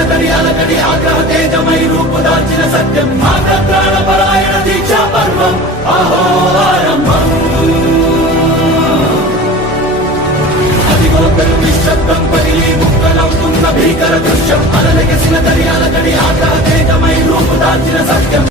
అలలెగసిన దర్యాల గడి ఆగ్రహ తేజమై రూపుదాల్చిన సత్యం ప్రాణపరాయణ దీక్షా పర్వం అహో ఆరంభం అదిగో నిశ్శబ్దం పగిలి ముక్కలవుతున్న భీకర దృశ్యం అలలెగసిన దర్యాల గడి ఆగ్రహ తేజమై రూపుదాల్చిన సత్యం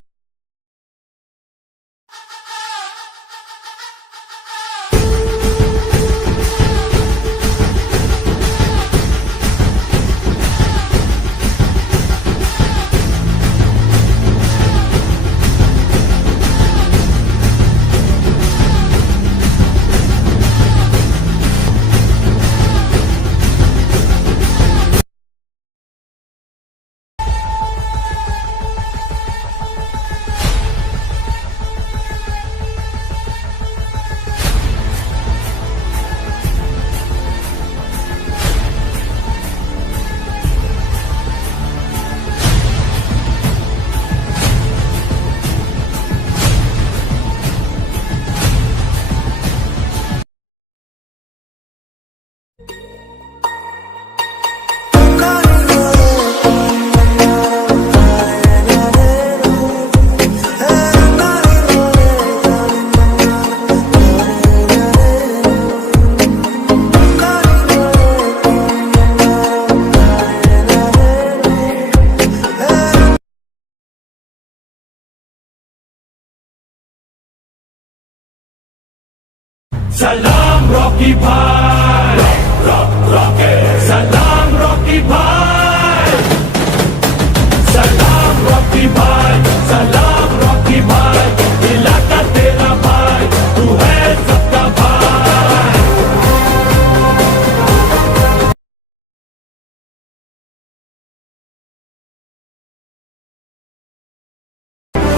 सलाम रॉकी भाई रॉके सलाम रॉकी भाई सलाम रॉकी भाई सलाम रॉकी भाई इलाका तेरा भाई तू है सबका भाई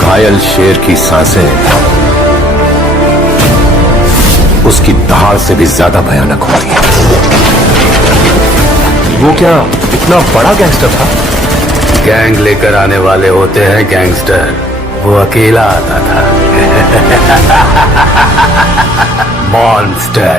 घायल शेर की सांसें उसकी दहाड़ से भी ज्यादा भयानक होती है। वो क्या इतना बड़ा गैंगस्टर था? गैंग लेकर आने वाले होते हैं गैंगस्टर, वो अकेला आता था। मॉन्स्टर